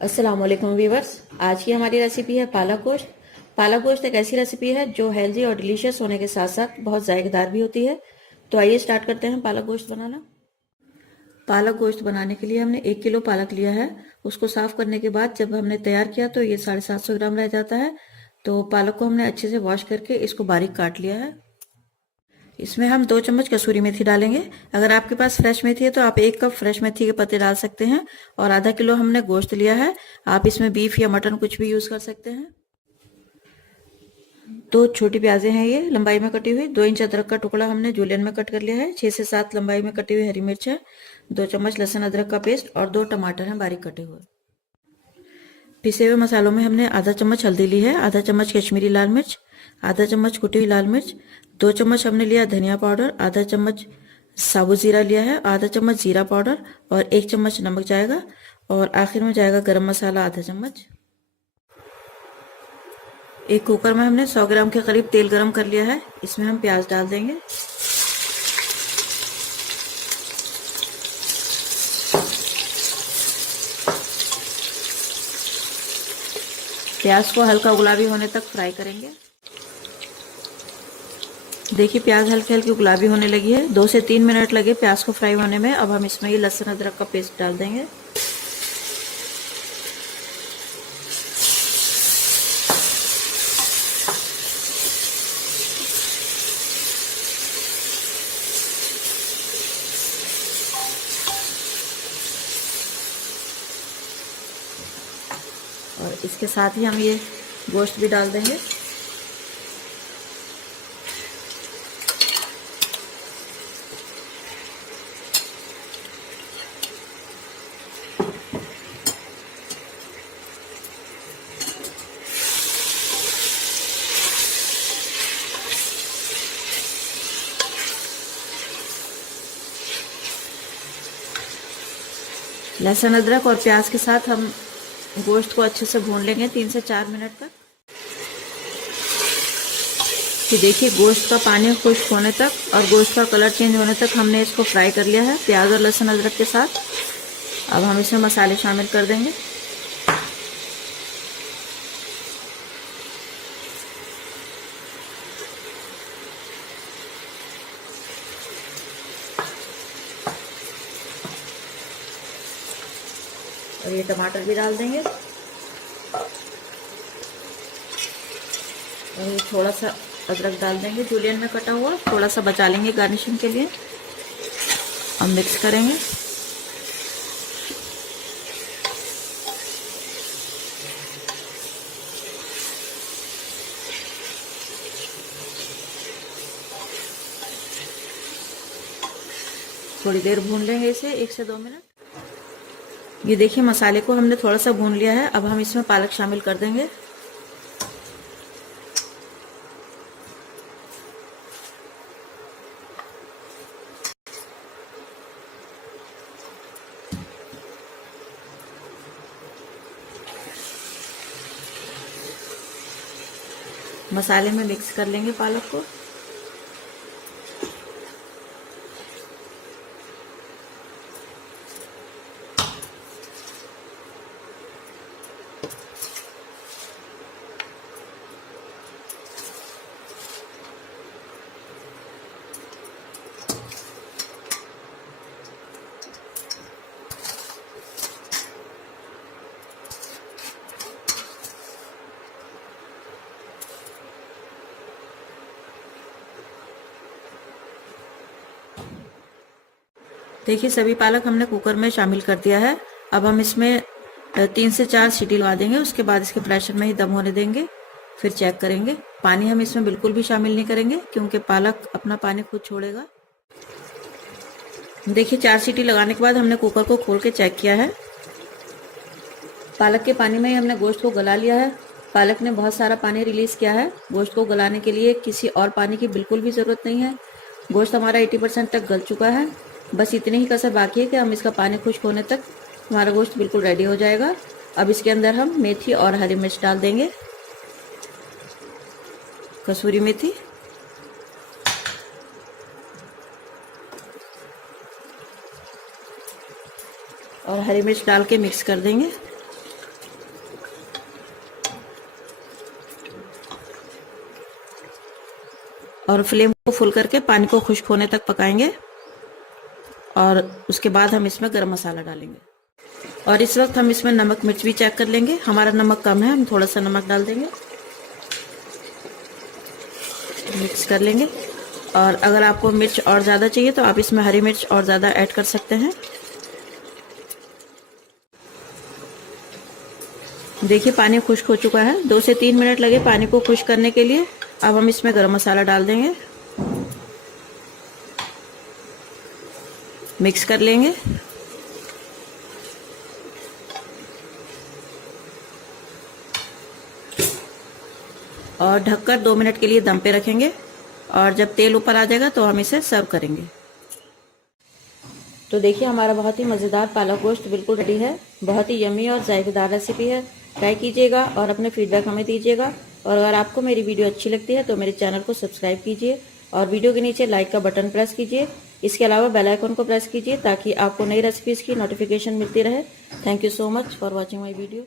अस्सलाम वालेकुम वीवर्स। आज की हमारी रेसिपी है पालक गोश्त। पालक गोश्त एक ऐसी रेसिपी है जो हेल्दी और डिलीशियस होने के साथ साथ बहुत जायकेदार भी होती है। तो आइए स्टार्ट करते हैं पालक गोश्त बनाना। पालक गोश्त बनाने के लिए हमने 1 किलो पालक लिया है। उसको साफ करने के बाद जब हमने तैयार किया तो ये 750 ग्राम रह जाता है। तो पालक को हमने अच्छे से वॉश करके इसको बारीक काट लिया है। इसमें हम 2 चम्मच कसूरी मेथी डालेंगे। अगर आपके पास फ्रेश मेथी है तो आप 1 कप फ्रेश मेथी के पत्ते डाल सकते हैं। और आधा किलो हमने गोश्त लिया है। आप इसमें बीफ या मटन कुछ भी यूज कर सकते हैं। 2 छोटी प्याजें हैं ये लंबाई में कटी हुई। 2 इंच अदरक का टुकड़ा हमने जूलियन में कट कर लिया है। 6 से 7 लंबाई में कटी हुई हरी मिर्च है। 2 चम्मच लहसुन अदरक का पेस्ट और 2 टमाटर हैं बारीक कटे हुए। पिसे हुए मसालों में हमने आधा चम्मच हल्दी ली है, आधा चम्मच कश्मीरी लाल मिर्च, आधा चम्मच कुटी हुई लाल मिर्च, 2 चम्मच हमने लिया धनिया पाउडर, आधा चम्मच साबुत जीरा लिया है, आधा चम्मच जीरा पाउडर और 1 चम्मच नमक जाएगा। और आखिर में जाएगा गरम मसाला आधा चम्मच। एक कुकर में हमने 100 ग्राम के करीब तेल गरम कर लिया है। इसमें हम प्याज डाल देंगे। प्याज को हल्का गुलाबी होने तक फ्राई करेंगे। देखिए प्याज हल्की हल्की गुलाबी होने लगी है। 2 से 3 मिनट लगे प्याज को फ्राई होने में। अब हम इसमें ये लहसुन अदरक का पेस्ट डाल देंगे। और इसके साथ ही हम ये गोश्त भी डाल देंगे। लहसुन अदरक और प्याज के साथ हम गोश्त को अच्छे से भून लेंगे 3 से 4 मिनट तक। कि देखिए गोश्त का पानी खुश्क होने तक और गोश्त का कलर चेंज होने तक हमने इसको फ्राई कर लिया है प्याज और लहसुन अदरक के साथ। अब हम इसमें मसाले शामिल कर देंगे। और ये टमाटर भी डाल देंगे। और ये थोड़ा सा अदरक डाल देंगे जूलियन में कटा हुआ, थोड़ा सा बचा लेंगे गार्निशिंग के लिए। अब मिक्स करेंगे। थोड़ी देर भून लेंगे इसे 1 से 2 मिनट। ये देखिए मसाले को हमने थोड़ा सा भून लिया है। अब हम इसमें पालक शामिल कर देंगे। मसाले में मिक्स कर लेंगे पालक को। देखिए सभी पालक हमने कुकर में शामिल कर दिया है। अब हम इसमें 3 से 4 सीटी लगा देंगे। उसके बाद इसके प्रेशर में ही दम होने देंगे। फिर चेक करेंगे। पानी हम इसमें बिल्कुल भी शामिल नहीं करेंगे क्योंकि पालक अपना पानी खुद छोड़ेगा। देखिए 4 सीटी लगाने के बाद हमने कुकर को खोल के चेक किया है। पालक के पानी में ही हमने गोश्त को गला लिया है। पालक ने बहुत सारा पानी रिलीज किया है। गोश्त को गलाने के लिए किसी और पानी की बिल्कुल भी जरूरत नहीं है। गोश्त हमारा 80% तक गल चुका है। बस इतनी ही कसर बाकी है कि हम इसका पानी खुश्क होने तक हमारा गोश्त बिल्कुल रेडी हो जाएगा। अब इसके अंदर हम मेथी और हरी मिर्च डाल देंगे, कसूरी मेथी। और हरी मिर्च डाल के मिक्स कर देंगे। और फ्लेम को फुल करके पानी को खुश्क होने तक पकाएंगे और उसके बाद हम इसमें गरम मसाला डालेंगे। और इस वक्त हम इसमें नमक मिर्च भी चेक कर लेंगे। हमारा नमक कम है, हम थोड़ा सा नमक डाल देंगे, मिक्स कर लेंगे। और अगर आपको मिर्च और ज़्यादा चाहिए तो आप इसमें हरी मिर्च और ज़्यादा ऐड कर सकते हैं। देखिए पानी खुश्क हो चुका है, 2 से 3 मिनट लगे पानी को खुश्क करने के लिए। अब हम इसमें गरम मसाला डाल देंगे, मिक्स कर लेंगे। और ढककर 2 मिनट के लिए दम पे रखेंगे और जब तेल ऊपर आ जाएगा तो हम इसे सर्व करेंगे। तो देखिए हमारा बहुत ही मज़ेदार पालक गोश्त बिल्कुल रेडी है। बहुत ही यम्मी और जायकेदार रेसिपी है। ट्राई कीजिएगा और अपने फीडबैक हमें दीजिएगा। और अगर आपको मेरी वीडियो अच्छी लगती है तो मेरे चैनल को सब्सक्राइब कीजिए और वीडियो के नीचे लाइक का बटन प्रेस कीजिए। इसके अलावा बेल आइकन को प्रेस कीजिए ताकि आपको नई रेसिपीज़ की नोटिफिकेशन मिलती रहे। Thank you so much for watching my video.